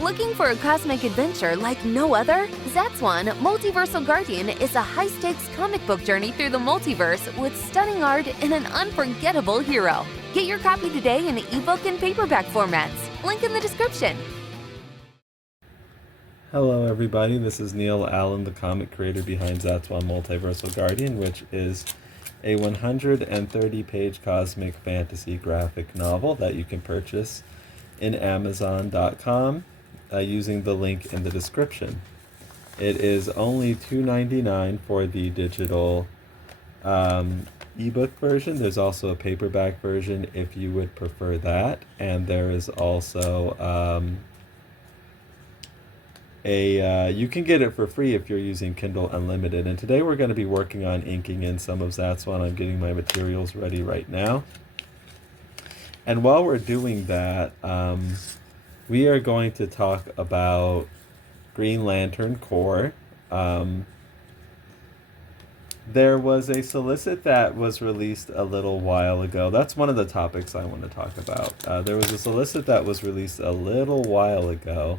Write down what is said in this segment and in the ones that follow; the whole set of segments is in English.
Looking for a cosmic adventure like no other? Zatswan, Multiversal Guardian is a high-stakes comic book journey through the multiverse with stunning art and an unforgettable hero. Get your copy today in ebook and paperback formats. Link in the description. Hello everybody, this is Neil Allen, the comic creator behind Zatswan Multiversal Guardian, which is a 130-page cosmic fantasy graphic novel that you can purchase in Amazon.com using the link in the description. It is only $2.99 for the digital ebook version. There's also a paperback version if you would prefer that, and there is also you can get it for free if you're using Kindle Unlimited. And today we're going to be working on inking in some of Zatswan. I'm getting my materials ready right now. And while we're doing that, we are going to talk about Green Lantern Corps. There was a solicit that was released a little while ago. That's one of the topics I want to talk about. There was a solicit that was released a little while ago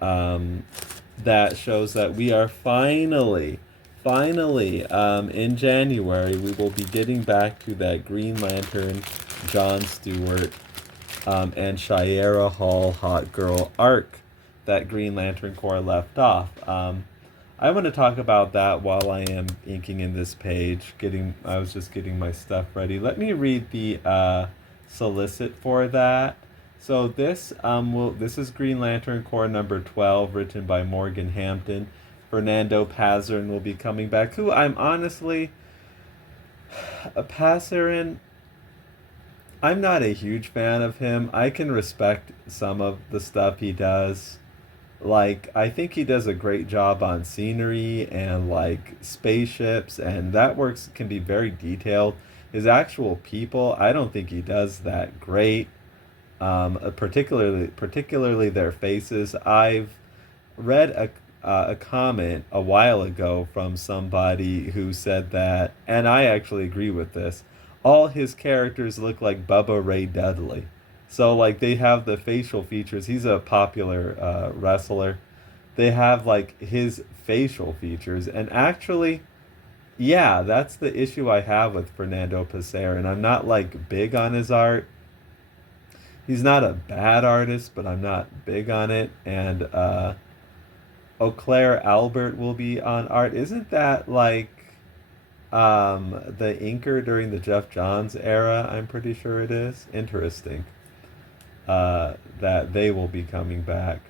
that shows that we are finally, in January, we will be getting back to that Green Lantern, John Stewart, and Shayera Hal Hawkgirl arc that Green Lantern Corps left off. I want to talk about that while I am inking in this page. I was just getting my stuff ready. Let me read the solicit for that. So this is Green Lantern Corps number 12, written by Morgan Hampton. Fernando Pasarin will be coming back, who I'm honestly... Pasarin, I'm not a huge fan of him. I can respect some of the stuff he does. Like, I think he does a great job on scenery and, like, spaceships, and that works can be very detailed. His actual people, I don't think he does that great. Particularly their faces. I've read a comment a while ago from somebody who said that, and I actually agree with this, all his characters look like Bubba Ray Dudley. So, like, they have the facial features. He's a popular wrestler. They have, like, his facial features. And actually, yeah, that's the issue I have with Fernando Pasarin. I'm not, like, big on his art. He's not a bad artist, but I'm not big on it. And Auclair Albert will be on art. Isn't that like the inker during the Jeff Johns era? I'm pretty sure it is. Interesting that they will be coming back.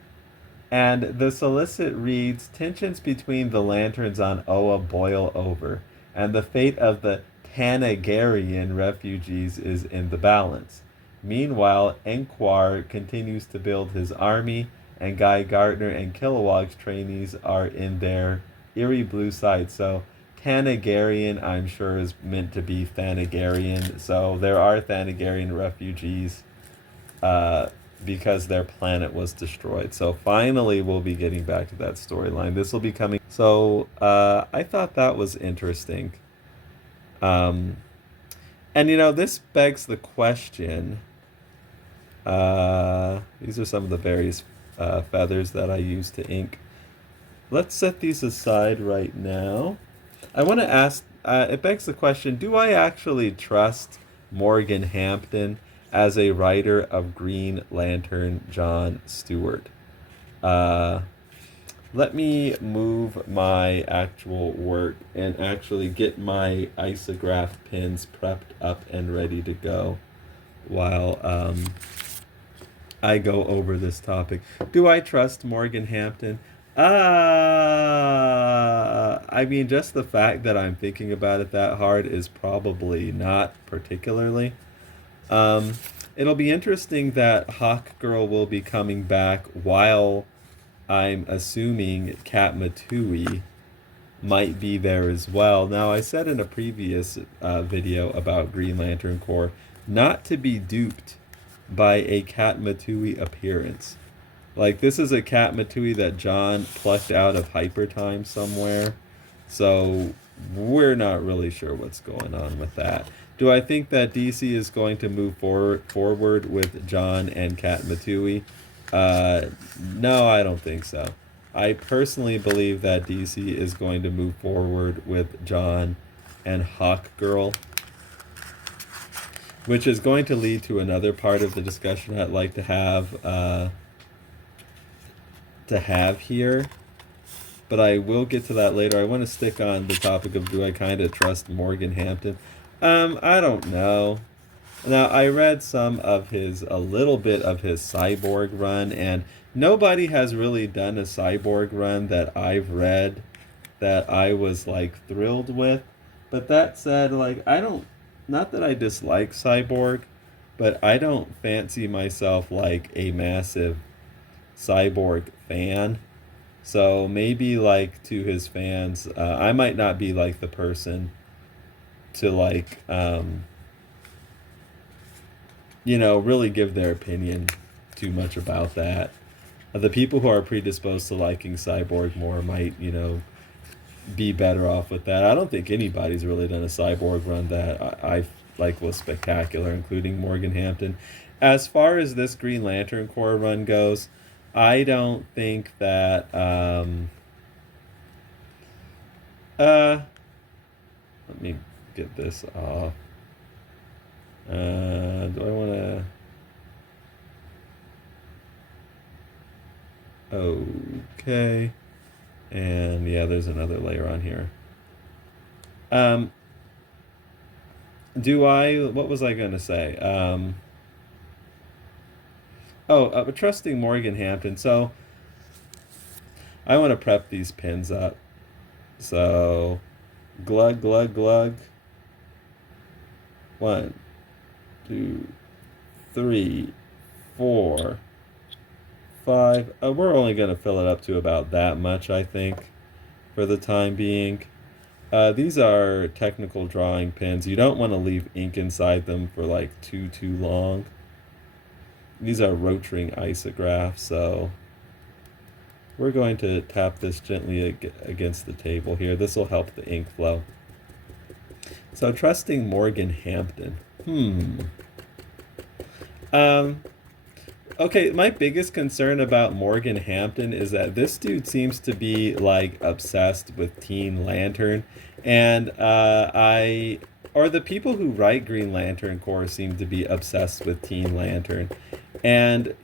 And the solicit reads, tensions between the lanterns on Oa boil over, and the fate of the Tanagarian refugees is in the balance. Meanwhile, Enquar continues to build his army, and Guy Gardner and Kilowog's trainees are in their eerie blue side. So Tanagarian, I'm sure, is meant to be Thanagarian. So there are Thanagarian refugees because their planet was destroyed. So finally, we'll be getting back to that storyline. This will be coming. So I thought that was interesting. And, you know, this begs the question... these are some of the various feathers that I use to ink. Let's set these aside right now. I want to ask, it begs the question, do I actually trust Morgan Hampton as a writer of Green Lantern John Stewart? Let me move my actual work and actually get my isograph pins prepped up and ready to go while I go over this topic. Do I trust Morgan Hampton? I mean, just the fact that I'm thinking about it that hard is probably not particularly. It'll be interesting that Hawkgirl will be coming back while I'm assuming Kat Matui might be there as well. Now, I said in a previous video about Green Lantern Corps not to be duped by a Kat Matui appearance. Like, this is a Kat Matui that John plucked out of Hyper Time somewhere. So we're not really sure what's going on with that. Do I think that DC is going to move forward with John and Kat Matui? Uh, no, I don't think so. I personally believe that DC is going to move forward with John and Hawkgirl, which is going to lead to another part of the discussion I'd like to have here. But I will get to that later. I want to stick on the topic of, do I kind of trust Morgan Hampton? I don't know. Now, I read a little bit of his Cyborg run, and nobody has really done a Cyborg run that I've read that I was, like, thrilled with. But that said, like, not that I dislike Cyborg, but I don't fancy myself like a massive Cyborg fan. So maybe, like, to his fans, I might not be, like, the person to, like, really give their opinion too much about that. The people who are predisposed to liking Cyborg more might, be better off with that. I don't think anybody's really done a Cyborg run that I like was spectacular, including Morgan Hampton. As far as this Green Lantern Corps run goes, I don't think that. Let me get this off. Do I want to? Okay. And yeah, there's another layer on here. What was I going to say? Trusting Morgan Hampton. So I want to prep these pins up. So, glug, glug, glug. 1, 2, 3, 4, 5. We're only going to fill it up to about that much, I think, for the time being. These are technical drawing pins. You don't want to leave ink inside them for like too long. These are rotring isographs, so we're going to tap this gently against the table here. This will help the ink flow. So trusting Morgan Hampton. Okay, my biggest concern about Morgan Hampton is that this dude seems to be, like, obsessed with Teen Lantern. And the people who write Green Lantern Corps seem to be obsessed with Teen Lantern. And,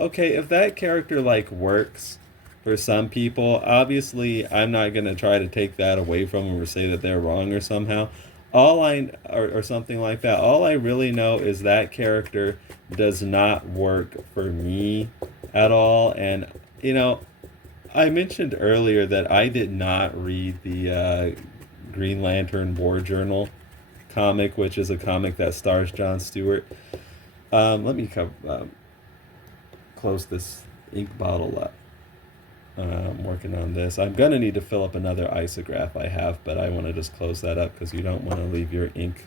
okay, if that character, like, works for some people, obviously I'm not going to try to take that away from them or say that they're wrong or somehow. Or something like that. All I really know is that character does not work for me at all. And, I mentioned earlier that I did not read the Green Lantern War Journal comic, which is a comic that stars John Stewart. Let me close this ink bottle up. I'm working on this. I'm going to need to fill up another isograph I have, but I want to just close that up because you don't want to leave your ink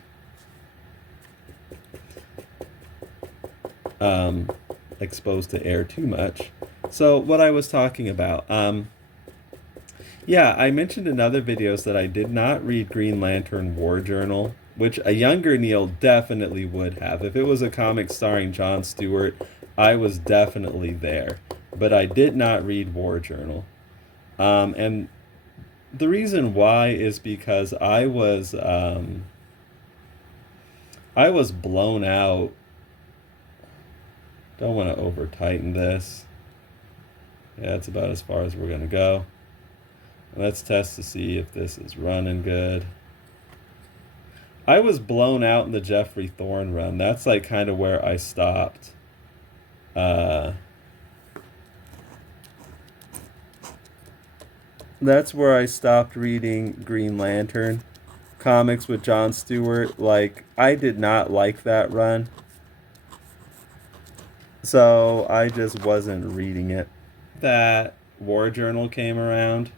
exposed to air too much. So what I was talking about, yeah, I mentioned in other videos that I did not read Green Lantern War Journal, which a younger Neil definitely would have. If it was a comic starring John Stewart, I was definitely there. But I did not read War Journal. And the reason why is because I was blown out. Don't want to over tighten this. Yeah, that's about as far as we're going to go. Let's test to see if this is running good. I was blown out in the Jeffrey Thorne run. That's like kind of where I stopped. That's where I stopped reading Green Lantern comics with John Stewart. Like, I did not like that run. So I just wasn't reading it. That War Journal came around.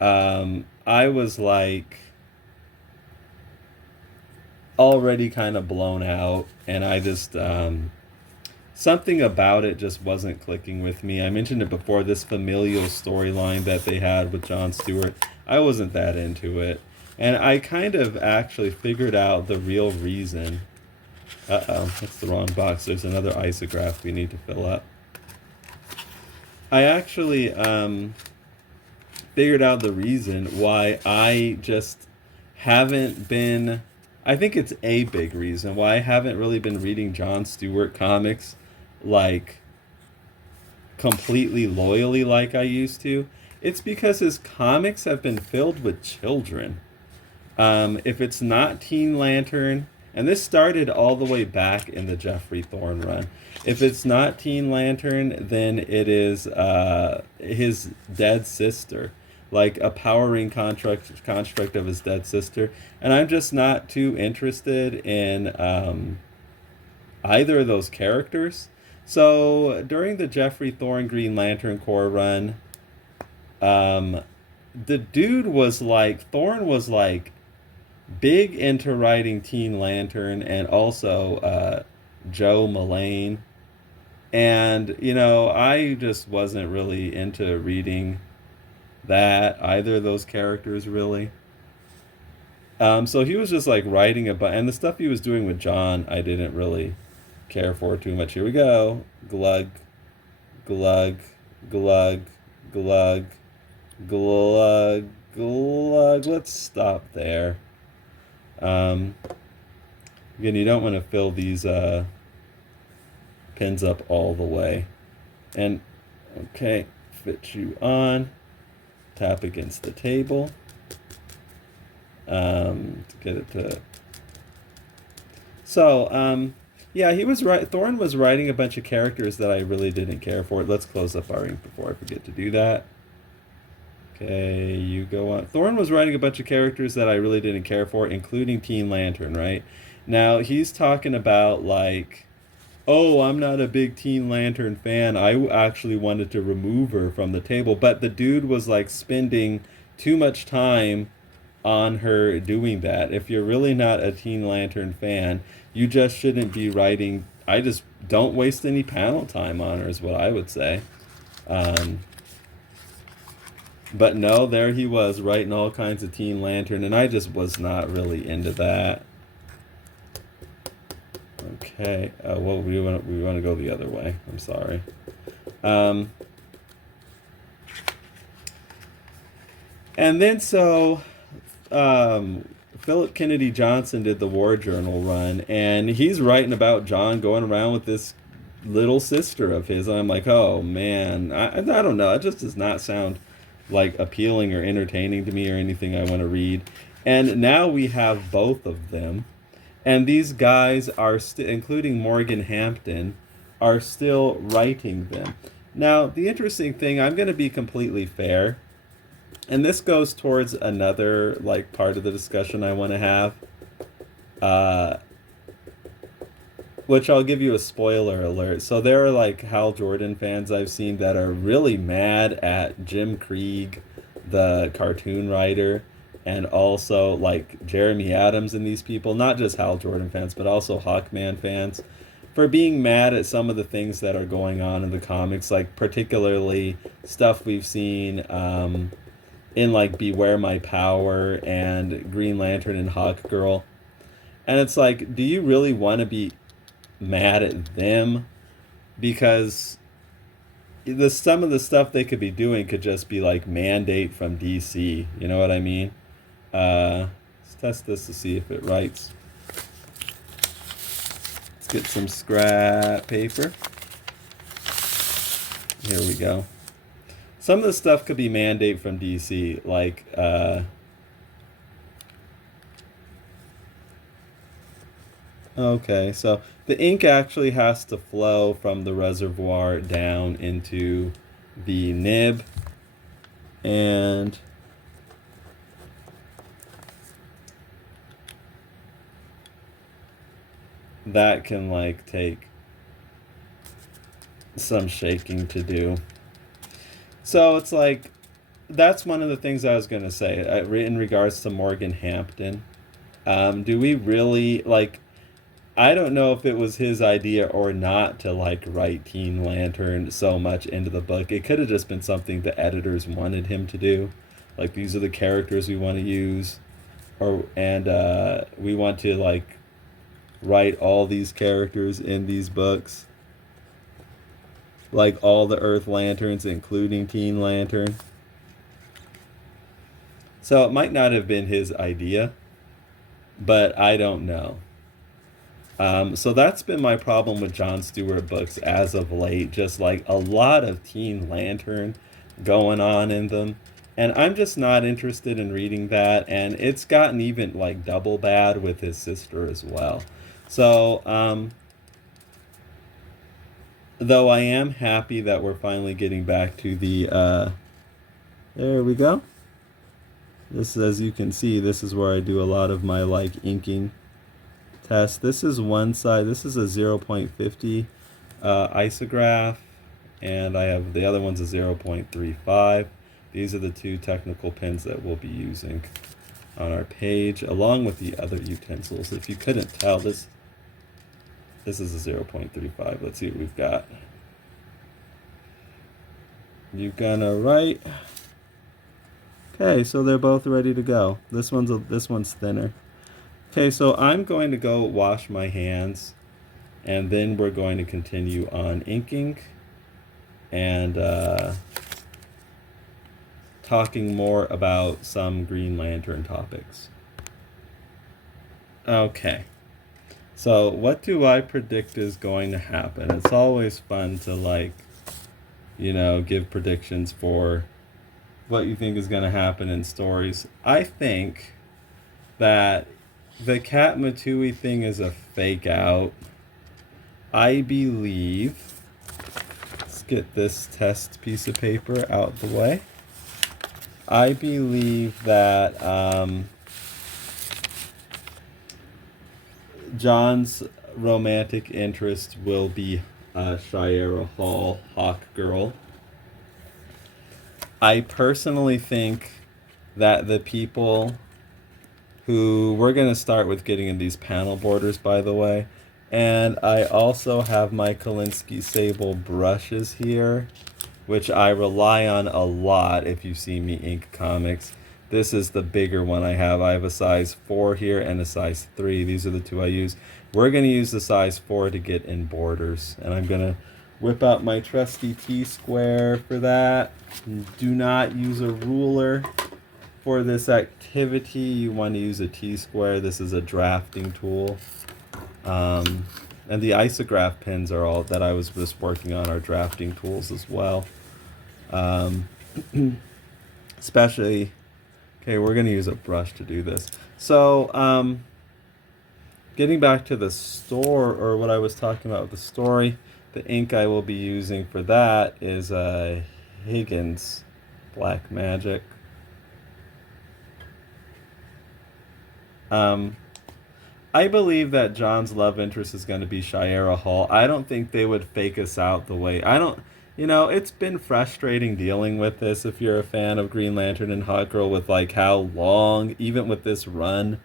I was like already kind of blown out, and I just something about it just wasn't clicking with me. I mentioned it before, this familial storyline that they had with John Stewart. I wasn't that into it. And I kind of actually figured out the real reason. Uh-oh, that's the wrong box. There's another isograph we need to fill up. I actually figured out the reason why I just haven't been. I think it's a big reason why I haven't really been reading John Stewart comics like completely loyally like I used to. It's because his comics have been filled with children. If it's not Teen Lantern, and this started all the way back in the Jeffrey Thorne run. If it's not Teen Lantern, then it is his dead sister, like a powering construct of his dead sister. And I'm just not too interested in either of those characters. So during the Jeffrey Thorne Green Lantern Corps run, the dude was like, Thorne was like big into writing Teen Lantern and also Joe Mullane. And, you know, I just wasn't really into reading that, either of those characters, really. So he was just like writing and the stuff he was doing with John, I didn't really care for too much. Here we go. Glug, glug, glug, glug, glug, glug. Let's stop there. Again, you don't want to fill these pins up all the way. And, okay, fit you on. Tap against the table. To get it to... So, yeah, he was right. Thorne was writing a bunch of characters that I really didn't care for. Let's close up our ink before I forget to do that. Okay, you go on. Thorne was writing a bunch of characters that I really didn't care for, including Teen Lantern, right? Now, he's talking about, like, oh, I'm not a big Teen Lantern fan. I actually wanted to remove her from the table. But the dude was, like, spending too much time on her doing that. If you're really not a Teen Lantern fan, you just shouldn't be writing. I just don't waste any panel time on her is what I would say. But no, there he was writing all kinds of Teen Lantern, and I just was not really into that. Okay, well, we want to go the other way. I'm sorry. And then so Philip Kennedy Johnson did the War Journal run, and he's writing about John going around with this little sister of his. And I'm like, oh man, I don't know. It just does not sound like appealing or entertaining to me or anything I want to read. And now we have both of them. And these guys are including Morgan Hampton, are still writing them. Now, the interesting thing, I'm going to be completely fair, and this goes towards another like part of the discussion I want to have, which I'll give you a spoiler alert. So there are like Hal Jordan fans I've seen that are really mad at Jim Krieg, the cartoon writer, and also like Jeremy Adams and these people, not just Hal Jordan fans, but also Hawkman fans, for being mad at some of the things that are going on in the comics, like particularly stuff we've seen in like Beware My Power and Green Lantern and Hawkgirl. And it's like, do you really want to be mad at them? Because some of the stuff they could be doing could just be like mandate from DC. You know what I mean? Let's test this to see if it writes. Let's get some scrap paper. Here we go. Some of the stuff could be mandate from DC, like okay, so the ink actually has to flow from the reservoir down into the nib, and that can like take some shaking to do. So it's like, that's one of the things I was going to say in regards to Morgan Hampton. Do we really, like, I don't know if it was his idea or not to like write Teen Lantern so much into the book. It could have just been something the editors wanted him to do. Like, these are the characters we want to use, and we want to like write all these characters in these books. like all the Earth Lanterns, including Teen Lantern. So it might not have been his idea, but I don't know. So that's been my problem with John Stewart books as of late. Just like a lot of Teen Lantern going on in them. And I'm just not interested in reading that. And it's gotten even like double bad with his sister as well. So, though I am happy that we're finally getting back to the, there we go. This, as you can see, this is where I do a lot of my like inking test. This is one side. This is a 0.50 isograph, and I have the other one's a 0.35. These are the two technical pens that we'll be using on our page, along with the other utensils. If you couldn't tell, this is a 0.35. Let's see what we've got. You're gonna write. Okay, so they're both ready to go. This one's thinner. Okay, so I'm going to go wash my hands, and then we're going to continue on inking and talking more about some Green Lantern topics. Okay, so what do I predict is going to happen? It's always fun to, like, you know, give predictions for what you think is going to happen in stories. I think that the Kat Matui thing is a fake out. I believe, let's get this test piece of paper out the way. I believe that John's romantic interest will be Shayera Hawkgirl. I personally think that the people who, we're going to start with getting in these panel borders, by the way. And I also have my Kolinsky Sable brushes here, which I rely on a lot if you see me ink comics. This is the bigger one I have. I have a size 4 here and a size 3. These are the two I use. We're going to use the size 4 to get in borders. And I'm going to whip out my trusty T-square for that. Do not use a ruler for this activity. You want to use a T-square. This is a drafting tool. And the isograph pens are all that I was just working on, are drafting tools as well. Especially, okay, we're going to use a brush to do this. So, getting back to the store, or what I was talking about with the story, the ink I will be using for that is Higgins Black Magic. I believe that John's love interest is going to be Shayera Hall. I don't think they would fake us out the way. You know, it's been frustrating dealing with this if you're a fan of Green Lantern and Hawkgirl, with like how long, even with this run,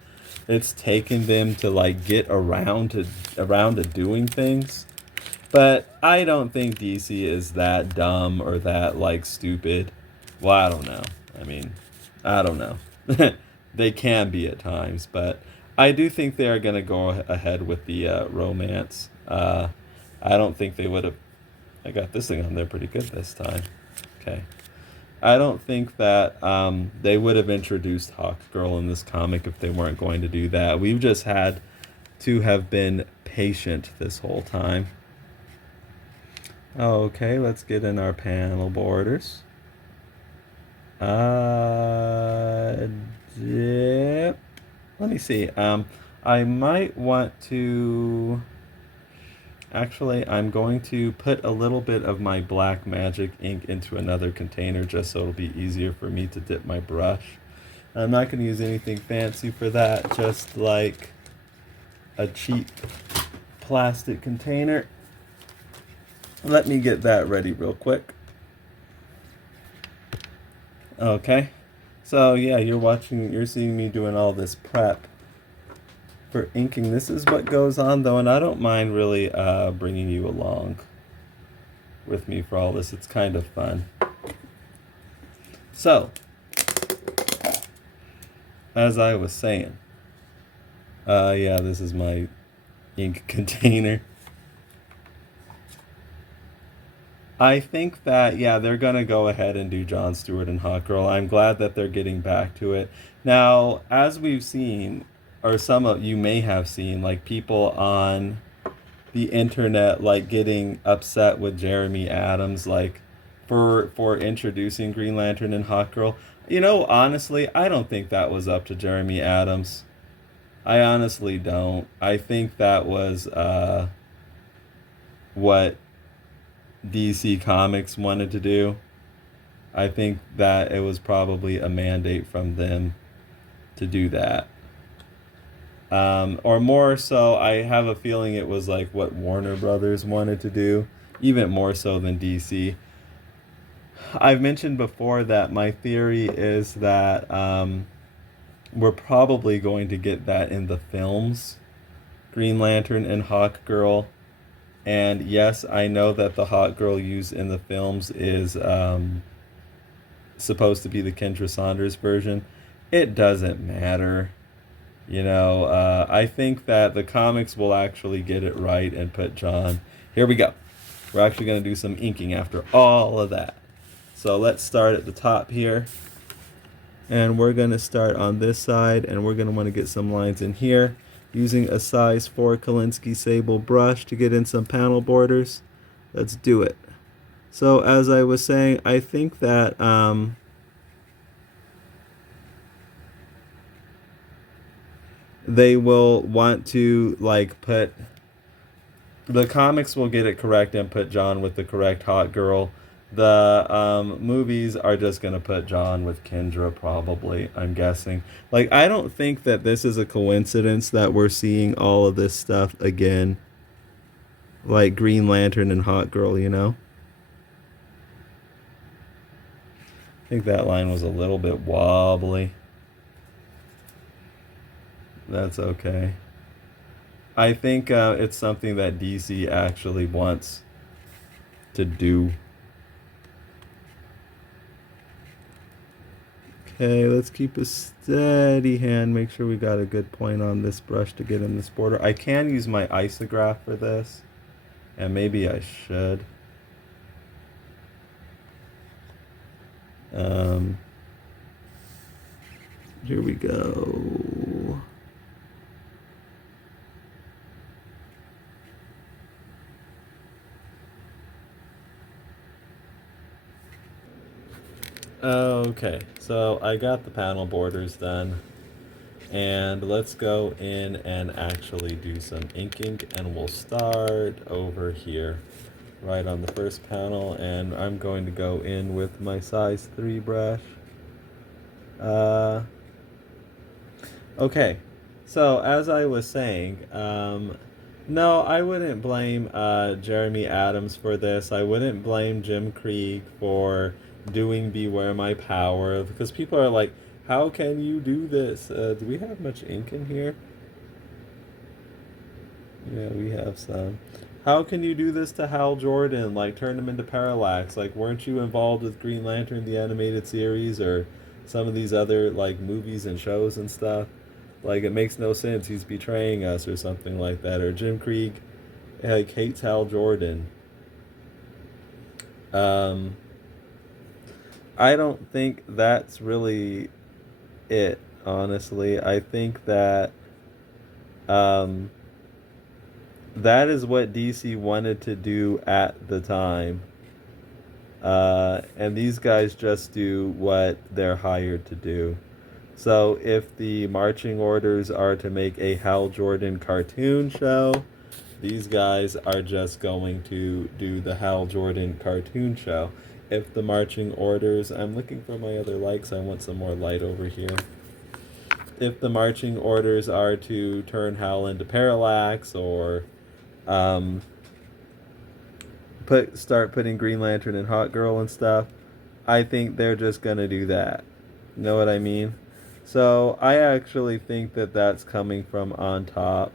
it's taken them to like get around to doing things. But I don't think DC is that dumb or that like stupid. Well, I don't know. I mean, I don't know. They can be at times, but I do think they are going to go ahead with the romance. I don't think they would have. I got this thing on there pretty good this time. Okay. I don't think that they would have introduced Hawkgirl in this comic if they weren't going to do that. We've just had to have been patient this whole time. Okay, let's get in our panel borders. Yep. Let me see. I might want to. Actually, I'm going to put a little bit of my black magic ink into another container just so it'll be easier for me to dip my brush. I'm not going to use anything fancy for that, just like a cheap plastic container. Let me get that ready real quick. Okay. So yeah, you're seeing me doing all this prep for inking. This is what goes on though, and I don't mind really bringing you along with me for all this. It's kind of fun. So, as I was saying, yeah, this is my ink container. I think that, yeah, they're going to go ahead and do John Stewart and Hawkgirl. I'm glad that they're getting back to it. Now, as we've seen, or some of you may have seen, like people on the internet like getting upset with Jeremy Adams, like for introducing Green Lantern and Hawkgirl. You know, honestly, I don't think that was up to Jeremy Adams. I honestly don't. I think that was what DC Comics wanted to do. I think that it was probably a mandate from them to do that. Or more so, I have a feeling it was like what Warner Brothers wanted to do, even more so than DC. I've mentioned before that my theory is that we're probably going to get that in the films, Green Lantern and Hawkgirl. And yes, I know that the Hawkgirl used in the films is supposed to be the Kendra Saunders version. It doesn't matter. You know, I think that the comics will actually get it right and put John. Here we go. We're actually going to do some inking after all of that. So let's start at the top here. And we're going to start on this side, and we're going to want to get some lines in here using a size 4 Kolinsky Sable brush to get in some panel borders. Let's do it. So as I was saying, I think that they will want to like put the comics will get it correct and put John with the correct hot girl. The movies are just gonna put John with Kendra, probably, I'm guessing. Like, I don't think that this is a coincidence that we're seeing all of this stuff again, like Green Lantern and Hot Girl, you know. I think that line was a little bit wobbly. That's okay. I think it's something that DC actually wants to do. Okay, let's keep a steady hand. Make sure we got a good point on this brush to get in this border. I can use my isograph for this, and maybe I should. Here we go. Okay, so I got the panel borders done, and let's go in and actually do some inking, and we'll start over here right on the first panel, and I'm going to go in with my size 3 brush. Okay, so as I was saying, no, I wouldn't blame Jeremy Adams for this. I wouldn't blame Jim Krieg for doing Beware My Power, because people are like, how can you do this? Do we have much ink in here? Yeah, we have some. How can you do this to Hal Jordan? Like, turn him into Parallax? Like, weren't you involved with Green Lantern, the animated series, or some of these other, like, movies and shows and stuff? Like, it makes no sense. He's betraying us or something like that. Or Jim Krieg, like, hates Hal Jordan. I don't think that's really it, honestly. I think that that is what DC wanted to do at the time. And these guys just do what they're hired to do. So if the marching orders are to make a Hal Jordan cartoon show, these guys are just going to do the Hal Jordan cartoon show. If the marching orders, I'm looking for my other lights, I want some more light over here. If the marching orders are to turn Hal into Parallax, or start putting Green Lantern and Hot Girl and stuff, I think they're just gonna do that. You know what I mean? So I actually think that that's coming from on top.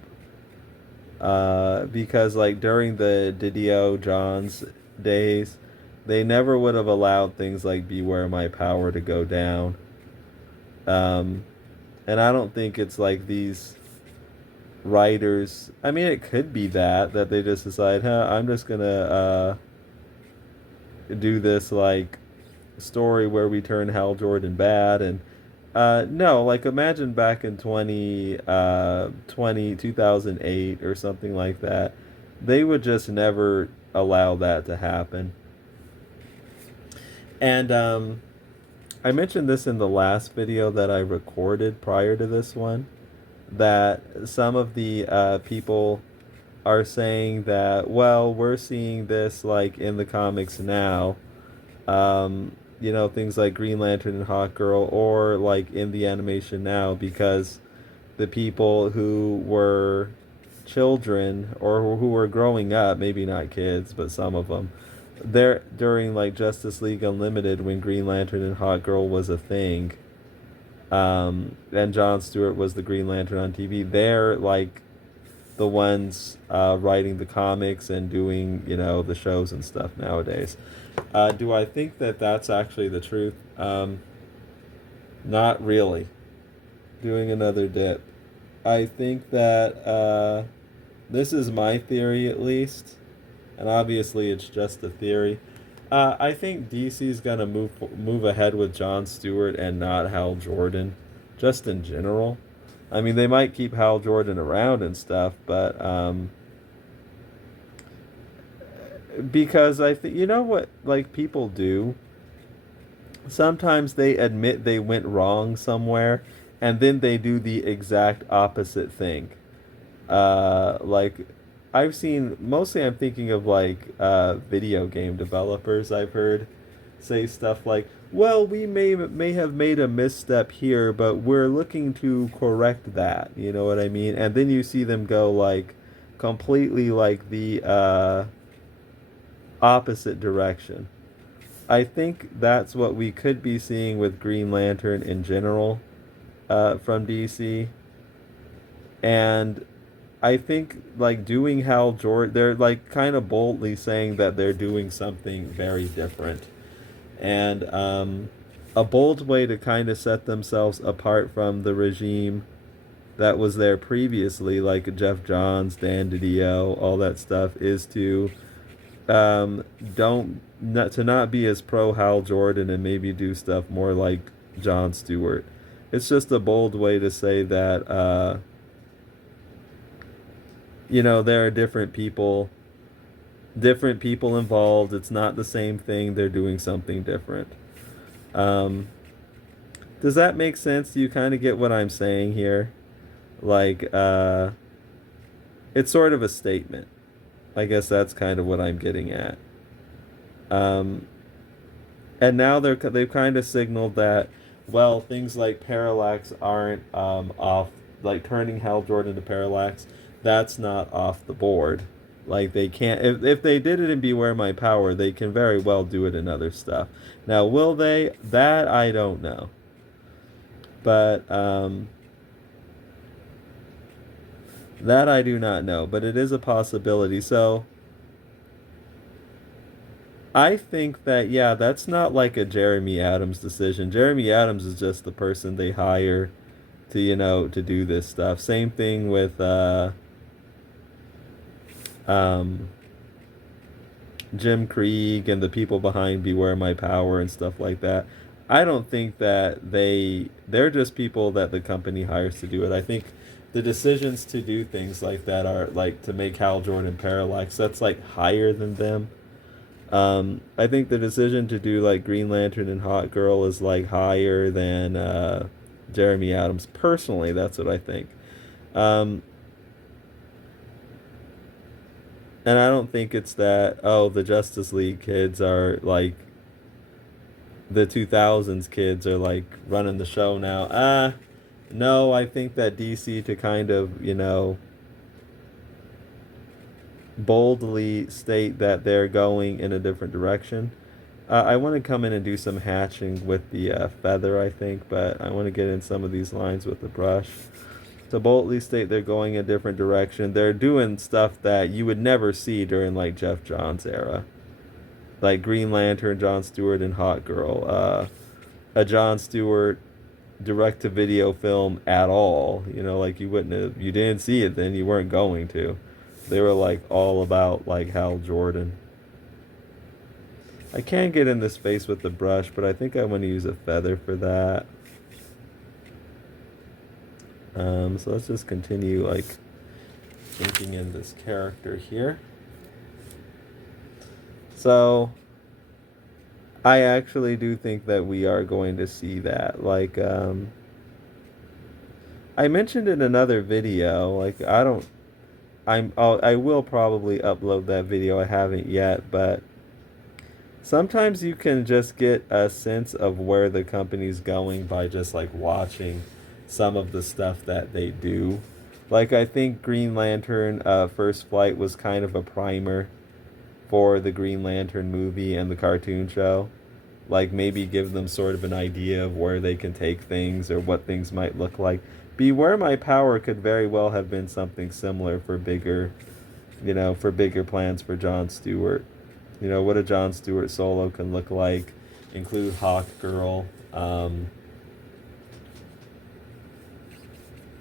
Because like during the Didio Johns days, they never would have allowed things like Beware My Power to go down. And I don't think it's like these writers, I mean, it could be that they just decide, I'm just gonna do this like story where we turn Hal Jordan bad. And no, like imagine back in 2008 or something like that. They would just never allow that to happen. And I mentioned this in the last video that I recorded prior to this one, that some of the people are saying that, well, we're seeing this like in the comics now. Things like Green Lantern and Hawkgirl, or like in the animation now, because the people who were children or who were growing up, maybe not kids, but some of them, they're during like Justice League Unlimited when Green Lantern and Hawkgirl was a thing, and John Stewart was the Green Lantern on TV. They're like the ones writing the comics and doing, the shows and stuff nowadays. Do I think that that's actually the truth? Not really. Doing another dip. I think that this is my theory, at least, and obviously it's just a theory. I think DC's gonna move ahead with John Stewart and not Hal Jordan, just in general. I mean, they might keep Hal Jordan around and stuff, but because I think, you know what, like, people do? Sometimes they admit they went wrong somewhere, and then they do the exact opposite thing. Like, I've seen, mostly I'm thinking of like video game developers I've heard say stuff like, well, we may have made a misstep here, but we're looking to correct that. You know what I mean? And then you see them go like completely like the opposite direction. I think that's what we could be seeing with Green Lantern in general from DC. And I think like doing Hal Jordan, they're like kind of boldly saying that they're doing something very different. And a bold way to kind of set themselves apart from the regime that was there previously, like Jeff Johns, Dan DiDio, all that stuff, is to don't not to not be as pro Hal Jordan and maybe do stuff more like John Stewart. It's just a bold way to say that there are different people involved. It's not the same thing. They're doing something different. Does that make sense? Do you kind of get what I'm saying here? Like, it's sort of a statement. I guess that's kind of what I'm getting at. And now they've kind of signaled that, well, things like Parallax aren't off, like turning Hal Jordan to Parallax, that's not off the board. Like, they can't, if they did it in Beware My Power, they can very well do it in other stuff. Now, will they? That I don't know. But that I do not know, but it is a possibility. So I think that, yeah, that's not like a Jeremy Adams decision. Jeremy Adams is just the person they hire to, to do this stuff. Same thing with Jim Krieg and the people behind Beware My Power and stuff like that. I don't think that they're just people that the company hires to do it. I think the decisions to do things like that are like to make Hal Jordan Parallax. That's like higher than them. I think the decision to do like Green Lantern and Hawkgirl is like higher than Jeremy Adams. Personally, that's what I think. And I don't think it's that, oh, the Justice League kids are like, the 2000s kids are like running the show now. No, I think that DC, to kind of, boldly state that they're going in a different direction. I want to come in and do some hatching with the feather, I think, but I want to get in some of these lines with the brush. To boldly state they're going a different direction. They're doing stuff that you would never see during like Jeff Johns' era. Like Green Lantern, John Stewart, and Hawkgirl. A John Stewart direct-to-video film at all. Like you didn't see it then, you weren't going to. They were like all about like Hal Jordan. I can get in the space with the brush, but I think I want to use a feather for that. So let's just continue like inking in this character here. So I actually do think that we are going to see that. Like, I mentioned in another video, like I will probably upload that video. I haven't yet, but sometimes you can just get a sense of where the company's going by just like watching some of the stuff that they do. Like I think Green Lantern First Flight was kind of a primer for the Green Lantern movie and the cartoon show. Like maybe give them sort of an idea of where they can take things or what things might look like. Beware My Power could very well have been something similar for bigger, for bigger plans for John Stewart. What a John Stewart solo can look like. Include Hawkgirl.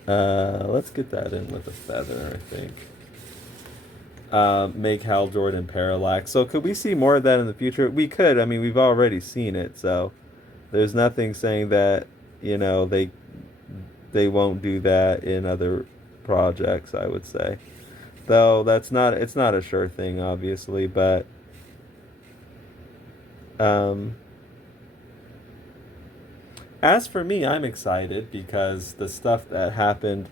Let's get that in with a feather, I think. Make Hal Jordan Parallax. So could we see more of that in the future? We could. I mean, we've already seen it, so there's nothing saying that, they won't do that in other projects, I would say. Though it's not a sure thing, obviously, but as for me, I'm excited because the stuff that happened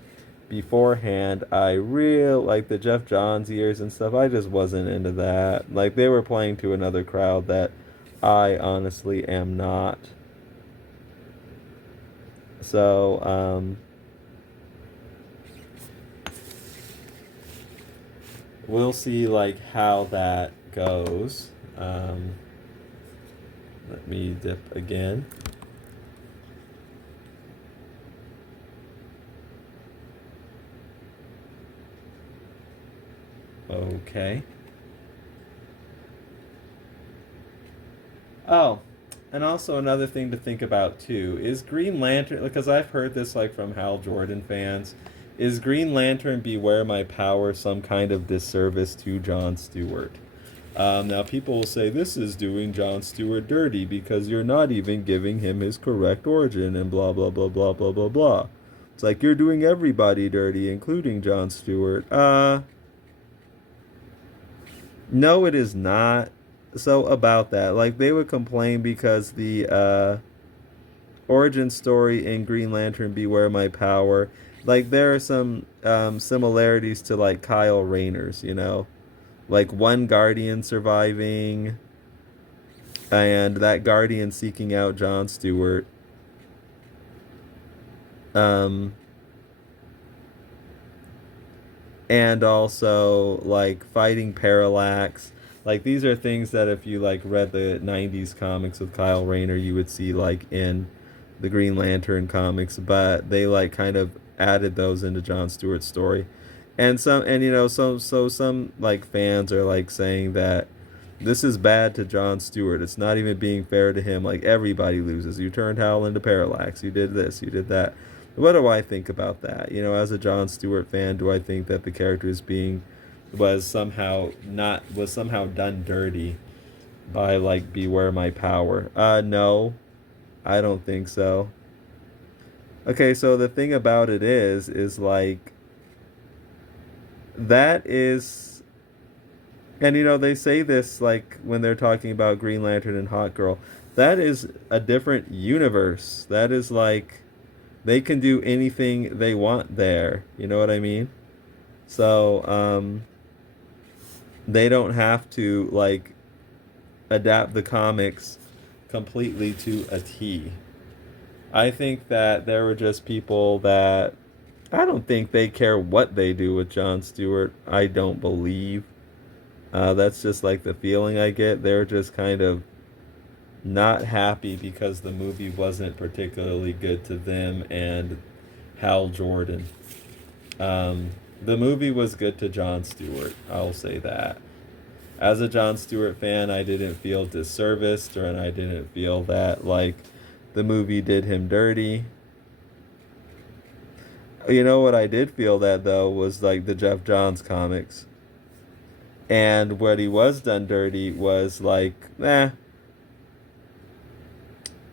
beforehand, I real like the Jeff Johns years and stuff. I just wasn't into that. Like they were playing to another crowd that I honestly am not. So, we'll see like how that goes. Let me dip again. Okay. Oh, and also another thing to think about too is Green Lantern, because I've heard this like from Hal Jordan fans, is Green Lantern Beware My Power some kind of disservice to John Stewart? Now people will say this is doing John Stewart dirty because you're not even giving him his correct origin and blah blah blah blah blah blah blah. It's like you're doing everybody dirty, including John Stewart. No, it is not. So about that, like they would complain because the origin story in Green Lantern Beware My Power, like there are some similarities to like Kyle Rayner's, like one Guardian surviving and that Guardian seeking out John Stewart. And also like fighting Parallax. Like these are things that if you like read the 90s comics with Kyle Rayner, you would see like in the Green Lantern comics, but they like kind of added those into John Stewart's story. And some some like fans are like saying that this is bad to John Stewart. It's not even being fair to him. Like everybody loses. You turned Hal into Parallax. You did this, you did that. What do I think about that? As a John Stewart fan, do I think that the character was somehow done dirty by like Beware My Power? No, I don't think so. Okay, so the thing about it is like that is, and they say this like when they're talking about Green Lantern and Hawkgirl, that is a different universe. That is like they can do anything they want there. You know what I mean? So, they don't have to, like, adapt the comics completely to a T. I think that there were just people that I don't think they care what they do with John Stewart. I don't believe. That's just like the feeling I get. They're just kind of not happy because the movie wasn't particularly good to them and Hal Jordan. The movie was good to John Stewart, I'll say that. As a John Stewart fan, I didn't feel disserviced, and I didn't feel that like the movie did him dirty. What I did feel that though was like the Jeff Johns comics. And what he was done dirty was like,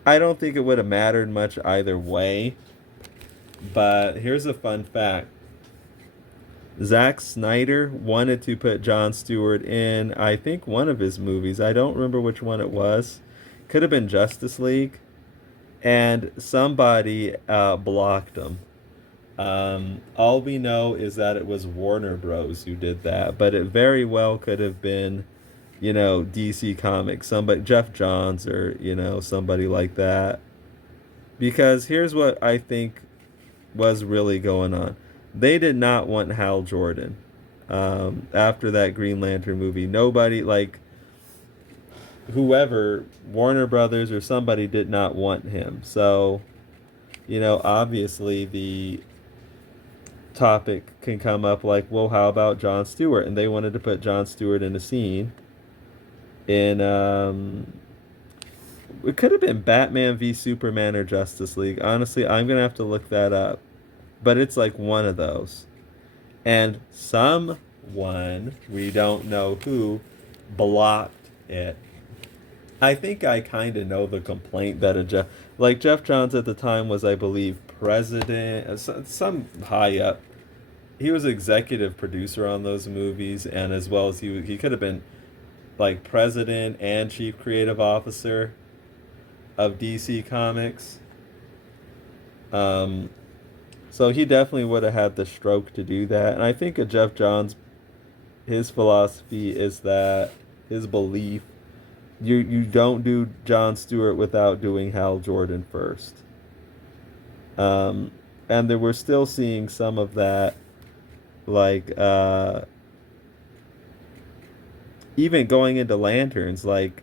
I don't think it would have mattered much either way. But here's a fun fact. Zack Snyder wanted to put John Stewart in, I think, one of his movies. I don't remember which one it was. Could have been Justice League. And somebody blocked him. All we know is that it was Warner Bros. Who did that. But it very well could have been, DC Comics. Somebody, Jeff Johns or, somebody like that. Because here's what I think was really going on. They did not want Hal Jordan. After that Green Lantern movie, nobody, like, whoever, Warner Brothers or somebody, did not want him. So, obviously the topic can come up like, well, how about John Stewart? And they wanted to put John Stewart in a scene in, it could have been Batman v Superman or Justice League. Honestly, I'm going to have to look that up. But it's like one of those. And someone, we don't know who, blocked it. I think I kind of know the complaint that Jeff Johns at the time was, I believe, president, some high up. He was executive producer on those movies, and as well as he could have been like president and chief creative officer of DC Comics. So he definitely would have had the stroke to do that. And I think of Jeff Johns, his philosophy is that, his belief, you don't do John Stewart without doing Hal Jordan first. And we're still seeing some of that, like, even going into Lanterns, like,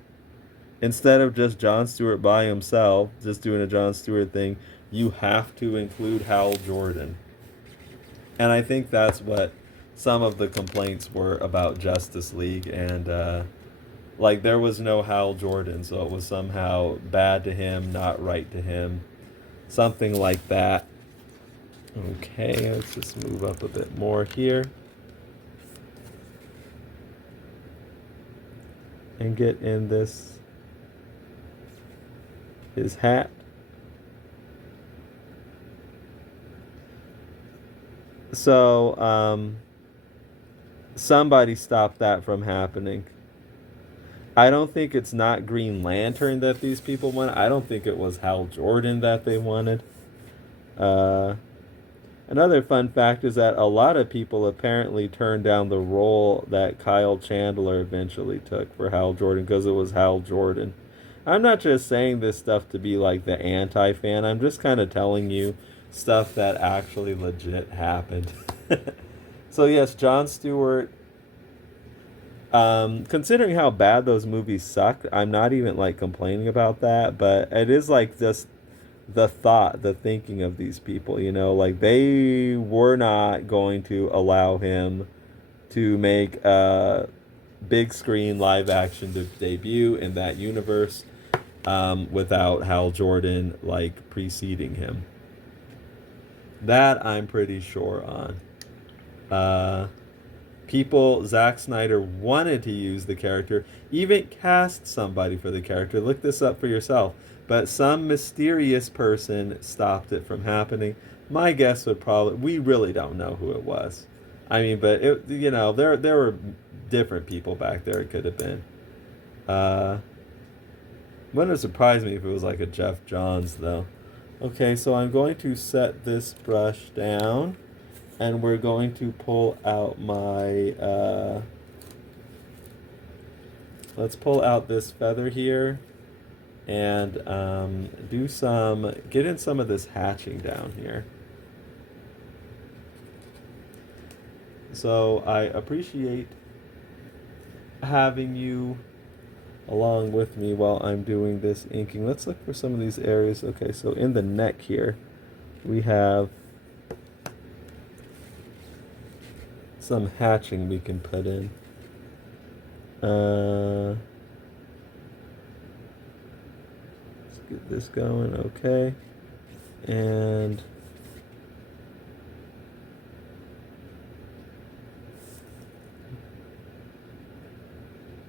instead of just John Stewart by himself, just doing a John Stewart thing, you have to include Hal Jordan. And I think that's what some of the complaints were about Justice League. And, like, there was no Hal Jordan, so it was somehow bad to him, not right to him. Something like that. Okay, let's just move up a bit more here. And get in his hat. So, somebody stopped that from happening. I don't think it's not Green Lantern that these people want. I don't think it was Hal Jordan that they wanted. Another fun fact is that a lot of people apparently turned down the role that Kyle Chandler eventually took for Hal Jordan because it was Hal Jordan. I'm not just saying this stuff to be like the anti-fan. I'm just kind of telling you stuff that actually legit happened. So yes, John Stewart, considering how bad those movies sucked, I'm not even like complaining about that, but it is like just the thinking of these people, like they were not going to allow him to make a big screen live action debut in that universe without Hal Jordan like preceding him. That I'm pretty sure on. Zack Snyder wanted to use the character, even cast somebody for the character. Look this up for yourself. But some mysterious person stopped it from happening. My guess would we really don't know who it was. I mean, but there were different people back there it could have been. Wouldn't surprise me if it was like a Jeff Johns though. Okay, so I'm going to set this brush down. And we're going to pull out my, let's pull out this feather here and get in some of this hatching down here. So I appreciate having you along with me while I'm doing this inking. Let's look for some of these areas. Okay, so in the neck here, we have some hatching we can put in. Let's get this going, okay. And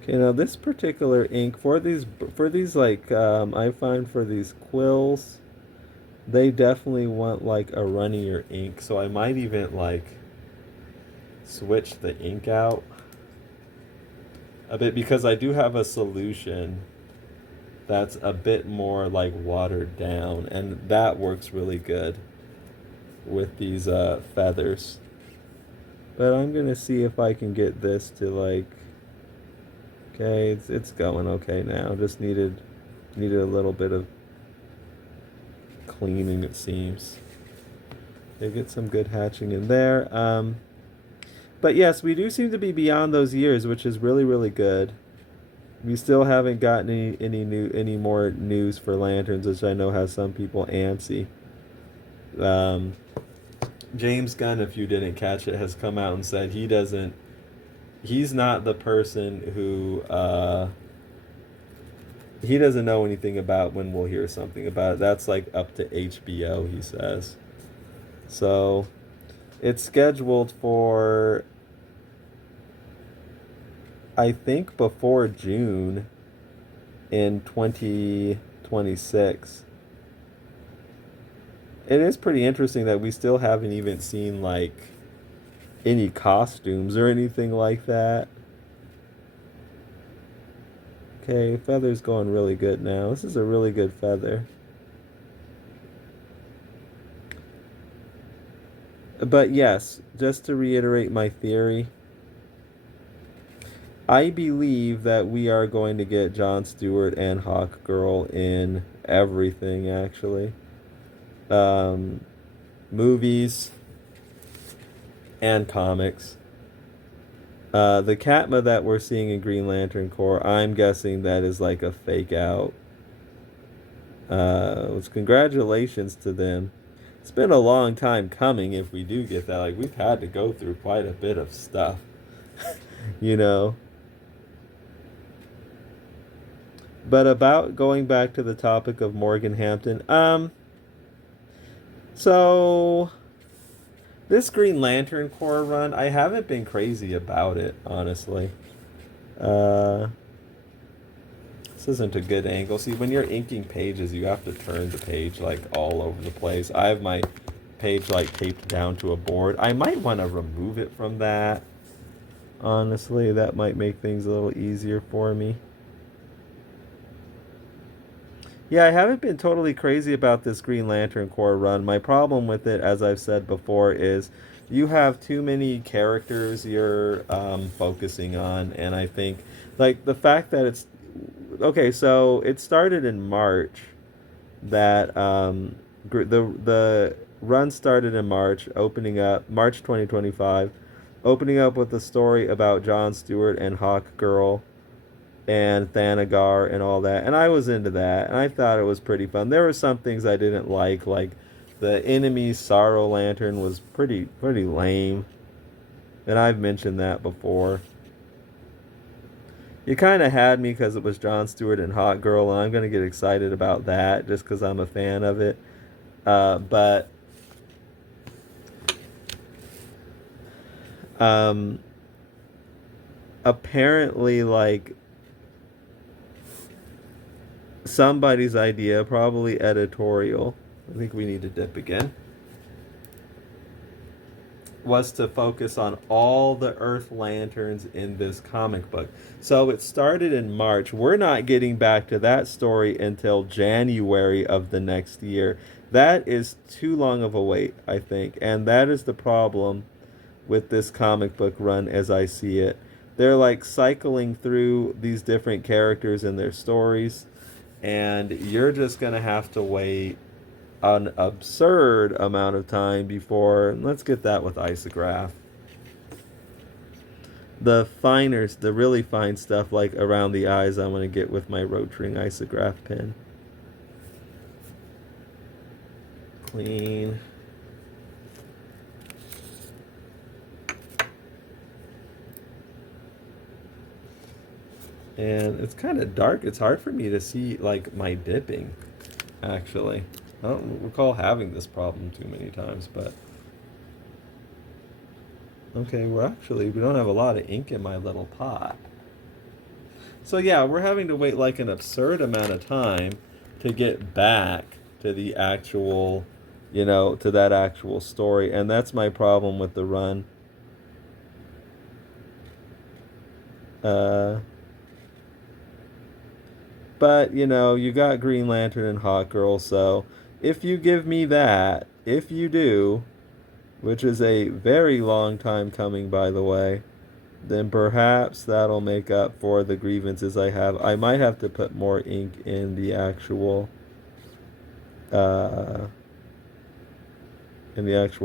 Okay, now this particular ink for these like I find for these quills, they definitely want like a runnier ink, so I might even like switch the ink out a bit because I do have a solution that's a bit more like watered down, and that works really good with these feathers. But I'm gonna see if I can get this to like, okay, it's going okay now. Just needed a little bit of cleaning, it seems. They get some good hatching in there. But yes, we do seem to be beyond those years, which is really, really good. We still haven't gotten any more news for lanterns, which I know has some people antsy. Um, James Gunn, if you didn't catch it, has come out and said he's not the person who he doesn't know anything about when we'll hear something about it. That's like up to HBO, he says. So it's scheduled for, I think, before June in 2026. It is pretty interesting that we still haven't even seen like any costumes or anything like that. Okay, feather's going really good now. This is a really good feather. But yes, just to reiterate my theory, I believe that we are going to get John Stewart and Hawkgirl in everything, actually. Um, Movies and comics. The Katma that we're seeing in Green Lantern Corps, I'm guessing that is like a fake out. Congratulations to them. It's been a long time coming if we do get that. Like, we've had to go through quite a bit of stuff, you know. But about going back to the topic of Morgan Hampton, so this Green Lantern Corps run, I haven't been crazy about it, honestly. Uh, this isn't a good angle. See, when you're inking pages, you have to turn the page like all over the place. I have my page like taped down to a board. I might want to remove it from that. Honestly, that might make things a little easier for me. Yeah, I haven't been totally crazy about this Green Lantern Corps run. My problem with it, as I've said before, is you have too many characters you're focusing on, and I think like the fact that it's okay. So it started in March. That the run started in March, opening up March 2025, opening up with a story about John Stewart and Hawkgirl and Thanagar and all that. And I was into that, and I thought it was pretty fun. There were some things I didn't like the enemy's Sorrow Lantern was pretty lame. And I've mentioned that before. You kind of had me because it was John Stewart and Hawkgirl, and I'm going to get excited about that just because I'm a fan of it. But apparently, like, somebody's idea, probably editorial, I think we need to dip again, was to focus on all the Earth Lanterns in this comic book. So it started in March. We're not getting back to that story until January of the next year. That is too long of a wait, I think. And that is the problem with this comic book run as I see it. They're like cycling through these different characters and their stories, and you're just going to have to wait an absurd amount of time before, let's get that with isograph. The really fine stuff like around the eyes, I'm going to get with my Rotring isograph pen. Clean. And it's kind of dark. It's hard for me to see like my dipping, actually. I don't recall having this problem too many times, but okay, well actually we don't have a lot of ink in my little pot. So yeah, we're having to wait like an absurd amount of time to get back to the actual, to that actual story. And that's my problem with the run. But, you got Green Lantern and Hawkgirl, so if you give me that, if you do, which is a very long time coming, by the way, then perhaps that'll make up for the grievances I have. I might have to put more ink uh, in the actual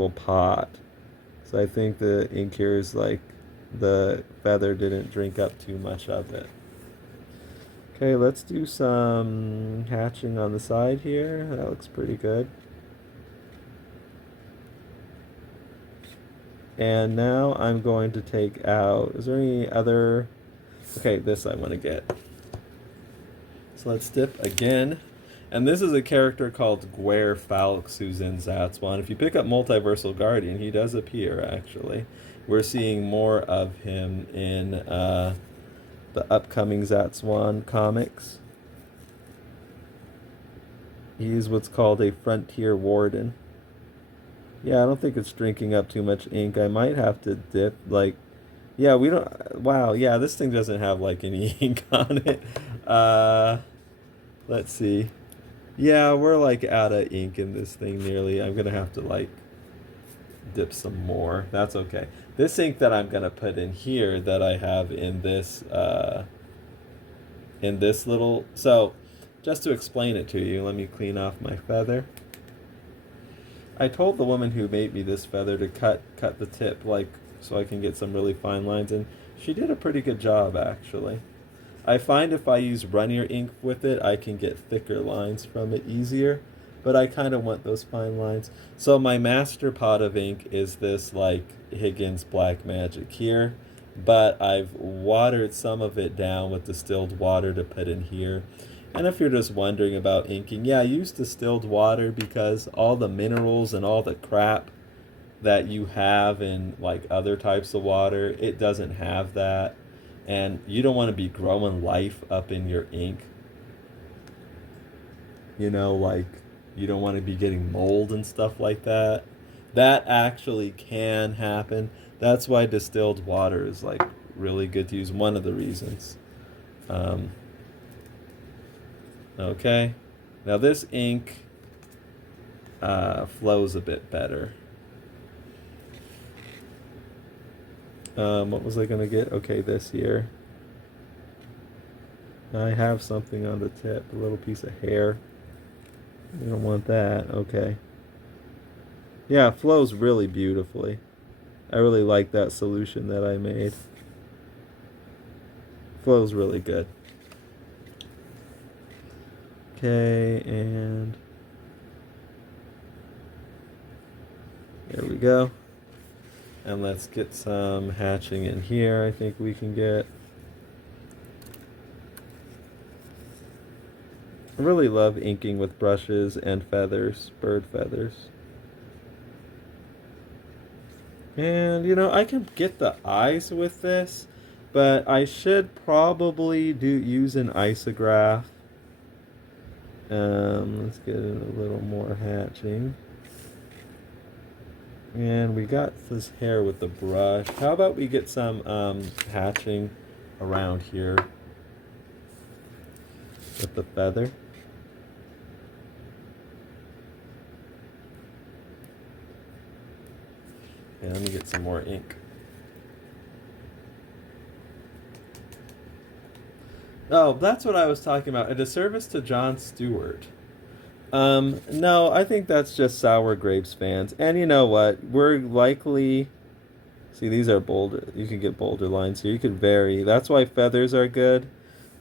pot. So I think the ink here is like the feather didn't drink up too much of it. Okay, let's do some hatching on the side here. That looks pretty good. And now I'm going to take out, is there any other, okay, this I want to get. So let's dip again. And this is a character called Guer Falx who's in Zatswan. If you pick up Multiversal Guardian, he does appear, actually. We're seeing more of him in the upcoming Zatswan comics. He is what's called a Frontier Warden. Yeah, I don't think it's drinking up too much ink. I might have to dip, like, yeah, we don't, wow, yeah, this thing doesn't have, like, any ink on it. Let's see. Yeah, we're, like, out of ink in this thing nearly. I'm going to have to, like, dip some more. That's okay. This ink that I'm going to put in here that I have in this little, so, just to explain it to you, let me clean off my feather. I told the woman who made me this feather to cut the tip, like, so I can get some really fine lines, and she did a pretty good job, actually. I find if I use runnier ink with it, I can get thicker lines from it easier, but I kind of want those fine lines. So my master pot of ink is this, like, Higgins Black Magic here, but I've watered some of it down with distilled water to put in here. And if you're just wondering about inking, yeah, use distilled water because all the minerals and all the crap that you have in like other types of water, it doesn't have that. And you don't want to be growing life up in your ink. Like you don't want to be getting mold and stuff like that. That actually can happen. That's why distilled water is like really good to use. One of the reasons. Okay, now this ink flows a bit better. What was I gonna get? Okay, this here. I have something on the tip, a little piece of hair. You don't want that. Okay. Yeah, it flows really beautifully. I really like that solution that I made. Flows really good. Okay, and there we go. And let's get some hatching in here. I think we can get. I really love inking with brushes and feathers, bird feathers. And, I can get the eyes with this, but I should probably use an isograph. Let's get in a little more hatching. And we got this hair with the brush. How about we get some hatching around here with the feather. And let me get some more ink. Oh, that's what I was talking about. A disservice to John Stewart. No, I think that's just Sour Grapes fans. And you know what? We're likely... See, these are bolder. You can get bolder lines here. You could vary. That's why feathers are good.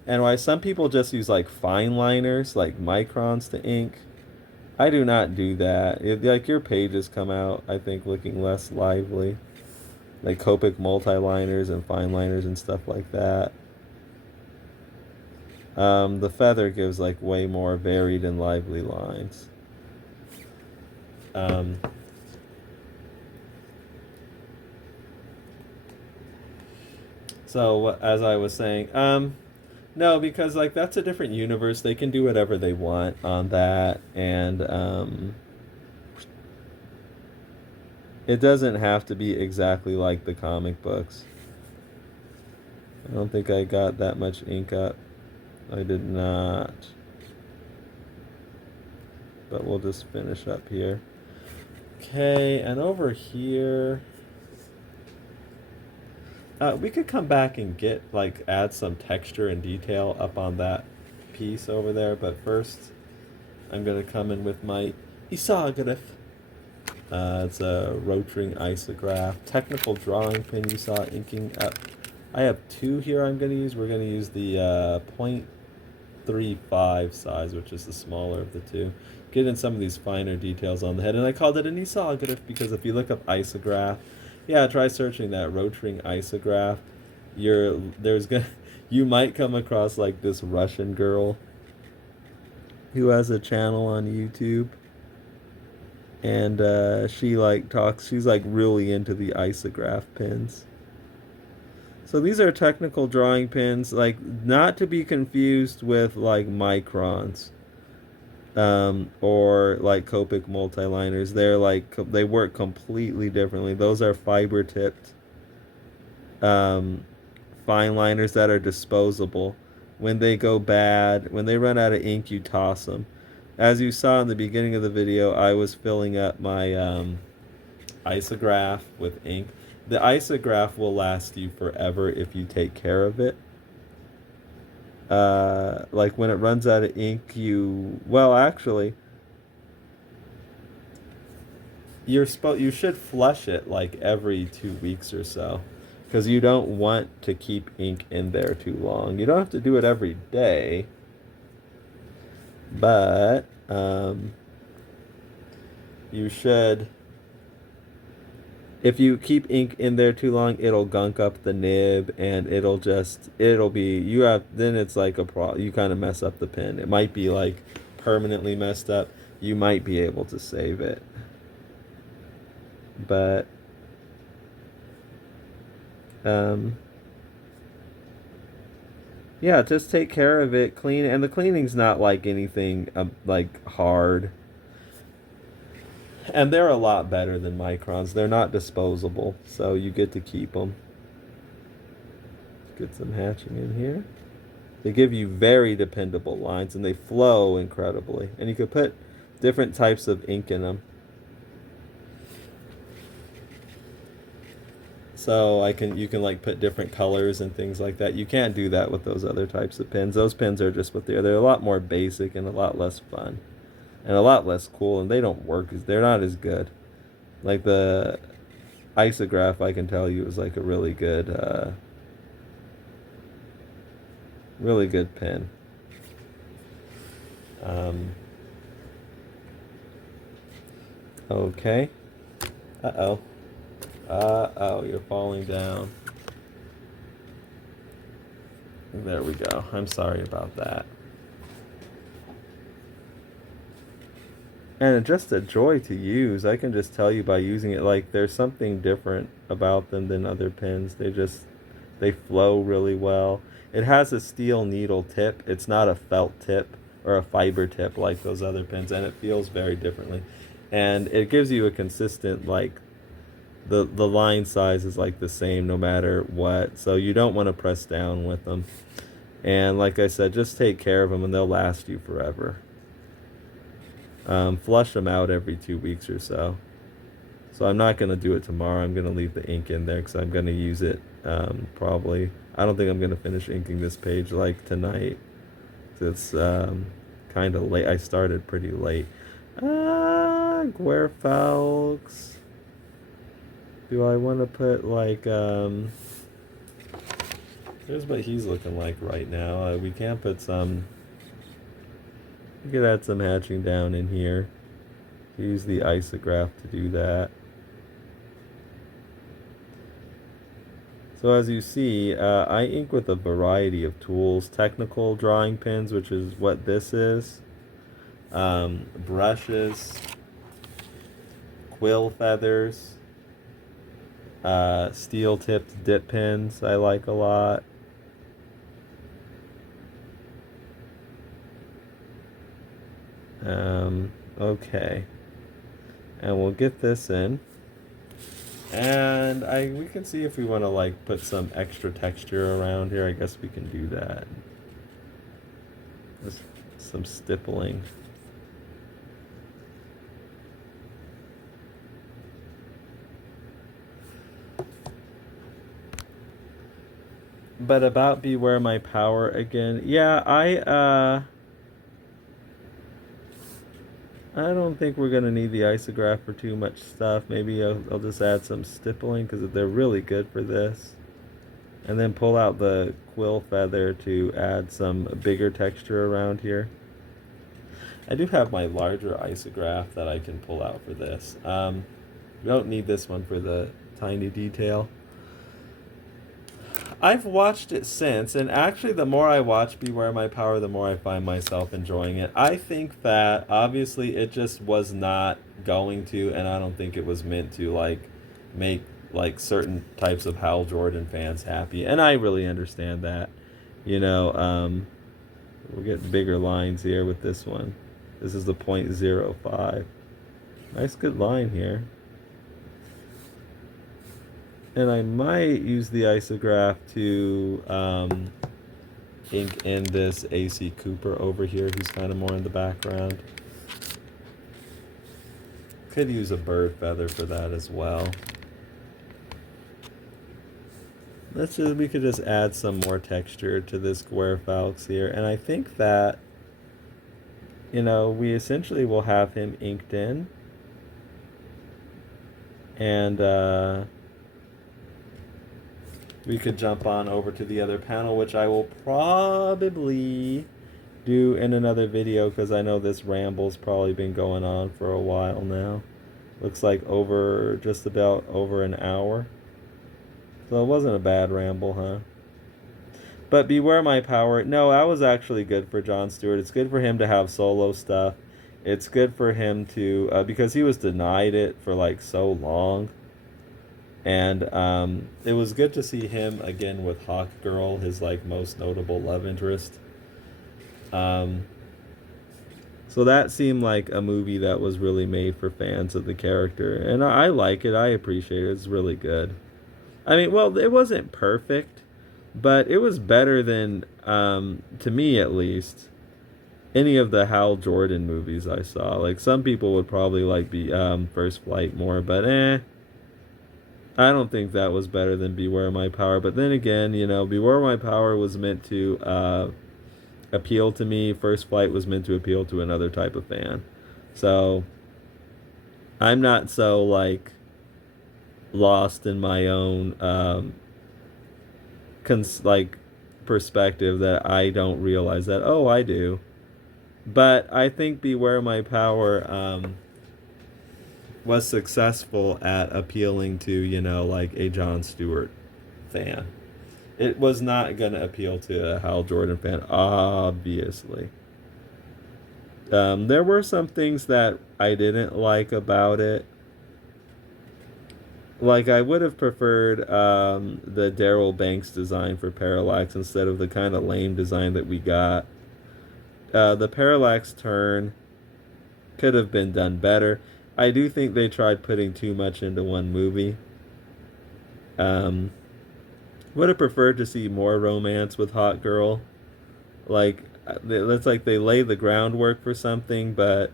And why some people just use, like, fine liners, like microns to ink. I do not do that. Like, your pages come out, I think, looking less lively. Like Copic multi-liners and fine liners and stuff like that. The feather gives like way more varied and lively lines. So as I was saying, No, because like that's a different universe. They can do whatever they want on that, and it doesn't have to be exactly like the comic books. I don't think I got that much ink up. I did not. But we'll just finish up here. Okay, and over here, we could come back and get like add some texture and detail up on that piece over there. But first, I'm gonna come in with my Isoglyph. It's a rotring isograph. Technical drawing pin you saw inking up. I have two here I'm going to use. We're going to use the 0.35 size, which is the smaller of the two. Get in some of these finer details on the head. And I called it an isograph because if you look up isograph, yeah, try searching that rotring isograph. You might come across like this Russian girl who has a channel on YouTube. And she like talks, she's like really into the isograph pins. So these are technical drawing pins, like not to be confused with like microns, or like Copic multiliners. They're like, they work completely differently. Those are fiber tipped fine liners that are disposable. When they go bad, when they run out of ink, you toss them. As you saw in the beginning of the video, I was filling up my isograph with ink. The isograph will last you forever if you take care of it. Like when it runs out of ink, well, actually, you should flush it like every 2 weeks or so, because you don't want to keep ink in there too long. You don't have to do it every day, but you should. If you keep ink in there too long, it'll gunk up the nib, and then it's like a problem. You kind of mess up the pen. It might be like permanently messed up. You might be able to save it, but yeah, just take care of it, clean it, and the cleaning's not like anything like hard. And they're a lot better than microns. They're not disposable, so you get to keep them. Let's get some hatching in here. They give you very dependable lines, and they flow incredibly. And you could put different types of ink in them. So you can like put different colors and things like that. You can't do that with those other types of pens. Those pens are just what they are. They're a lot more basic and a lot less fun. And a lot less cool, and they don't work, they're not as good. Like the isograph, I can tell you, is like a really good pen. Okay. Uh-oh, you're falling down. There we go. I'm sorry about that. And it's just a joy to use. I can just tell you by using it, like there's something different about them than other pens. They flow really well. It has a steel needle tip. It's not a felt tip or a fiber tip like those other pens, and it feels very differently. And it gives you a consistent, like, the line size is like the same no matter what. So you don't want to press down with them. And like I said, just take care of them and they'll last you forever. Flush them out every 2 weeks or so. So I'm not going to do it tomorrow. I'm going to leave the ink in there because I'm going to use it probably. I don't think I'm going to finish inking this page like tonight. It's kind of late. I started pretty late. Guerfalx. Do I want to put like... here's what he's looking like right now. We can put some... We could add some hatching down in here. Use the isograph to do that. So as you see, I ink with a variety of tools. Technical drawing pins, which is what this is. Brushes. Quill feathers. Steel-tipped dip pins I like a lot. Okay. And we'll get this in. And we can see if we want to like put some extra texture around here. I guess we can do that. Just some stippling. But about Beware My Power again. Yeah, I don't think we're going to need the isograph for too much stuff. Maybe I'll just add some stippling because they're really good for this. And then pull out the quill feather to add some bigger texture around here. I do have my larger isograph that I can pull out for this. We don't need this one for the tiny detail. I've watched it since, and actually the more I watch Beware My Power, the more I find myself enjoying it. I think that, obviously, it just was not going to, and I don't think it was meant to, like, make, like, certain types of Hal Jordan fans happy, and I really understand that. You know, we'll get bigger lines here with this one. This is the 0.05. Nice, good line here. And I might use the isograph to ink in this A.C. Cooper over here, who's kind of more in the background. Could use a bird feather for that as well. We could just add some more texture to this Square Falx here. And I think that, you know, we essentially will have him inked in. And, we could jump on over to the other panel, which I will probably do in another video because I know this ramble's probably been going on for a while now. Looks like just about over an hour. So it wasn't a bad ramble, huh? But Beware My Power, no, that was actually good for John Stewart. It's good for him to have solo stuff. It's good for him to, because he was denied it for like so long. And it was good to see him again with Hawkgirl, his like most notable love interest. So that seemed like a movie that was really made for fans of the character, and I like it. I appreciate it. It's really good. I mean, well, it wasn't perfect, but it was better than, to me at least, any of the Hal Jordan movies I saw. Like some people would probably like First Flight more, but I don't think that was better than Beware My Power. But then again, you know, Beware My Power was meant to appeal to me. First Flight was meant to appeal to another type of fan. So I'm not so, like, lost in my own, perspective that I don't realize that. Oh, I do. But I think Beware My Power, was successful at appealing to, you know, like a John Stewart fan. It was not going to appeal to a Hal Jordan fan, obviously. There were some things that I didn't like about it. Like, I would have preferred the Daryl Banks design for Parallax instead of the kind of lame design that we got. The Parallax turn could have been done better. I do think they tried putting too much into one movie. Would have preferred to see more romance with Hawkgirl. Like, it's like they lay the groundwork for something, but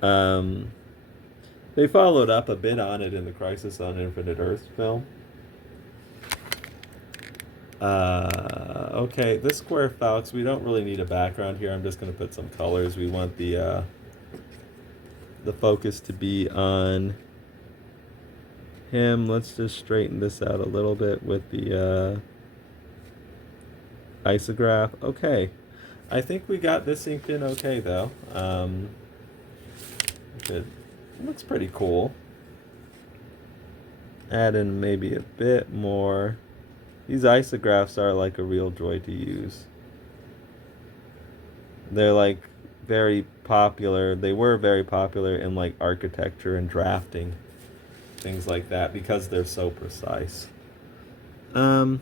they followed up a bit on it in the Crisis on Infinite Earths film. Okay, this Square Falx, we don't really need a background here. I'm just going to put some colors. We want the focus to be on him. Let's just straighten this out a little bit with the isograph. Okay, I think we got this inked in okay though. It looks pretty cool. Add in maybe a bit more. These isographs are like a real joy to use. They're like very popular. They were very popular in like architecture and drafting, things like that, because they're so precise. You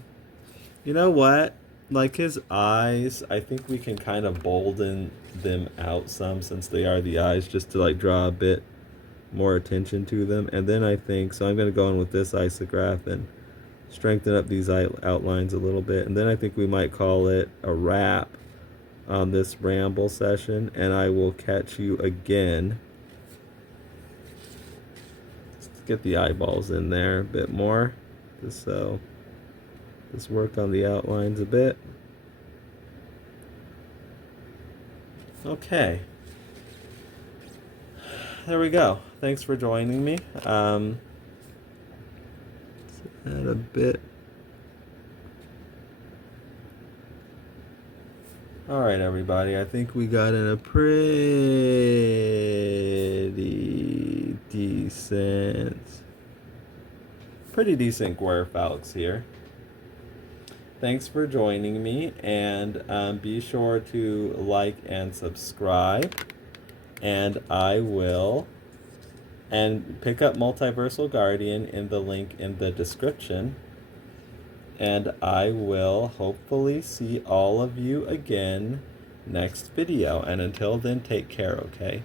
know what? Like his eyes, I think we can kind of bolden them out some since they are the eyes, just to like draw a bit more attention to them. And then I think, so I'm going to go in with this isograph and strengthen up these outlines a little bit. And then I think we might call it a wrap on this ramble session. And I will catch you again. Let's get the eyeballs in there a bit more, just so just work on the outlines a bit. Okay. There we go. Thanks for joining me. Let's add a bit. All right, everybody. I think we got in a pretty decent Guerfalx here. Thanks for joining me, and be sure to like and subscribe. And I will, and pick up Multiversal Guardian in the link in the description. And I will hopefully see all of you again next video. And until then, take care, okay?